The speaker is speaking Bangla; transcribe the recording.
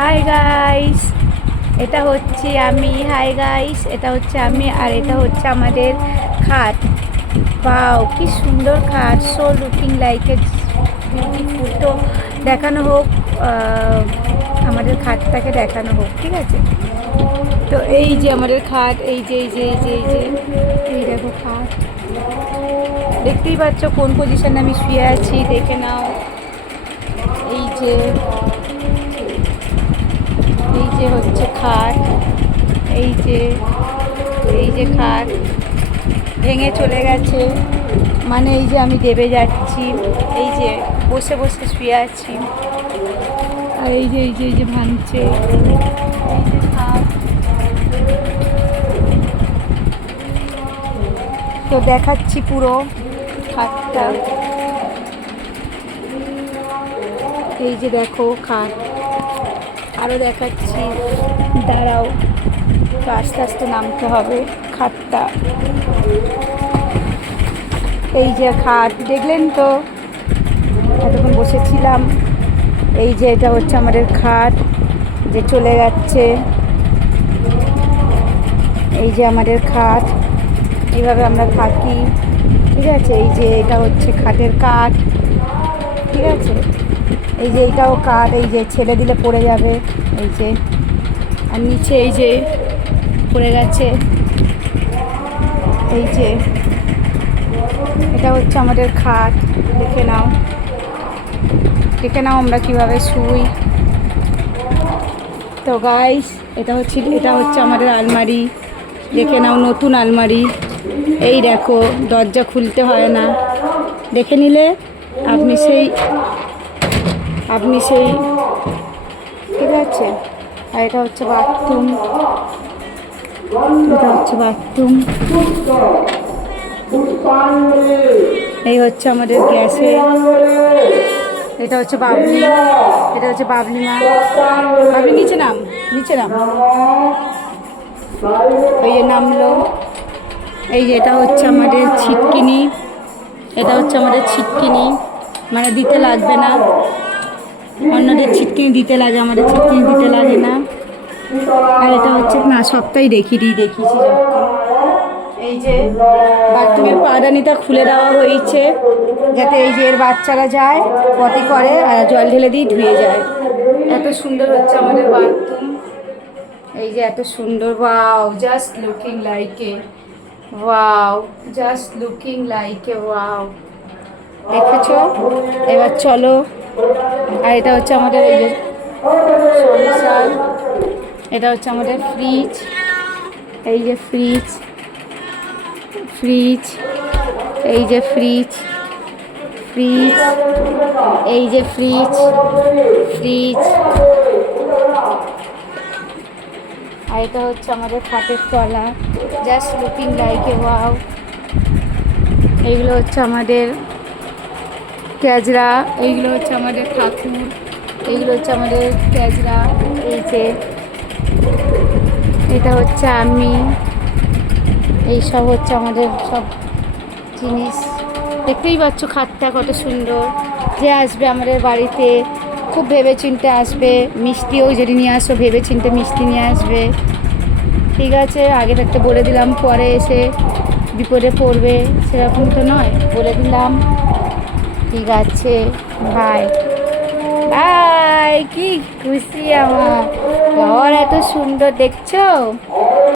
হাই গাইস, এটা হচ্ছে আমি। হাই গাইস, এটা হচ্ছে আমি, আর এটা হচ্ছে আমাদের খাট। বাও, কি সুন্দর খাট, so looking like a beautiful. তো দেখানো হোক, আমাদের খাটটাকে দেখানো হোক, ঠিক আছে? তো এই যে আমাদের খাট, এই যে এই যে এই যে এই যে এই দেখো খাট, দেখতেই পাচ্ছ কোন পজিশনে আমি শুয়ে আছি, দেখে নাও। এই যে এই যে হচ্ছে খাট, এই যে এই যে খাট ভেঙে চলে গেছে, মানে এই যে আমি দেবে যাচ্ছি, এই যে বসে বসে শুয়ে আছি, আর এই যে এই যে এই যে ভাঙছে, এই যে খাট। তো দেখাচ্ছি পুরো খাটটা, এই যে দেখো খাট, আরও দেখাচ্ছি, দাঁড়াও, তো আস্তে আস্তে নামতে হবে খাটটা। এই যে খাট দেখলেন তো, এতক্ষণ বসেছিলাম। এই যে এটা হচ্ছে আমাদের খাট, যে চলে যাচ্ছে। এই যে আমাদের খাট, এইভাবে আমরা থাকি, ঠিক আছে? এই যে এটা হচ্ছে খাটের কাঠ, ঠিক আছে? এই যে এইটাও কাঠ, এই যে ছেড়ে দিলে পড়ে যাবে, এই যে। আর নিচে এই যে পড়ে গেছে, এই যে এটা হচ্ছে আমাদের খাট। দেখে নাও, দেখে নাও আমরা কিভাবে শুই। তো গাইস, এটা হচ্ছে আমাদের আলমারি। দেখে নাও, নতুন আলমারি। এই দেখো, দরজা খুলতে হয় না, দেখে নিলে আপনি সেই ঠিক আছে। আর এটা হচ্ছে বাথরুম, এটা হচ্ছে বাথরুম। এই হচ্ছে আমাদের গ্যাসে, এটা হচ্ছে বাবলি, এটা হচ্ছে বাবলি মা। বাবলি নিচে নাম, নিচে নাম। এই যে নামলো। এই যে এটা হচ্ছে আমাদের ছিটকিনি, এটা হচ্ছে আমাদের ছিটকিনি, মানে দিতে লাগবে না, অন্যদের ছিটকিনি দিতে লাগে, আমাদের ছিটকিনি দিতে লাগে না। আর এটা হচ্ছে, না সবটাই দেখিয়েছি যখন। এই যে বাথরুমের পাদানিটা খুলে দেওয়া হয়েছে, যাতে এই যে এর বাচ্চারা যায় পটি করে আর জল ঢেলে দিয়ে ধুয়ে যায়। এত সুন্দর হচ্ছে আমাদের বাথরুম, এই যে এত সুন্দর। Wow, just looking like a wow, just looking like a wow. দেখেছো? এবার চলো। আর এটা হচ্ছে আমাদের এই যে সংসার, এটা হচ্ছে আমাদের ফ্রিজ, এই যে ফ্রিজ, ফ্রিজ, এই যে ফ্রিজ, ফ্রিজ, এই যে ফ্রিজ, ফ্রিজ। আর এটা হচ্ছে আমাদের খাটের তলা, just looking like a wow. এইগুলো হচ্ছে আমাদের ক্যাজরা, এইগুলো হচ্ছে আমাদের ঠাকুর, এইগুলো হচ্ছে আমাদের ক্যাজরা। এই যে এটা হচ্ছে আমি, এইসব হচ্ছে আমাদের সব জিনিস। দেখতেই পাচ্ছ খাটটা কত সুন্দর। যে আসবে আমাদের বাড়িতে খুব ভেবে চিনতে আসবে, মিষ্টিও যদি নিয়ে আসো ভেবে চিনতে মিষ্টি নিয়ে আসবে, ঠিক আছে? আগে থাকতে বলে দিলাম, পরে এসে বিপদে পড়বে সেরকম তো নয়, বলে দিলাম, ঠিক আছে? Bye bye. কি খুশি আমার, ঘর এত সুন্দর দেখছো।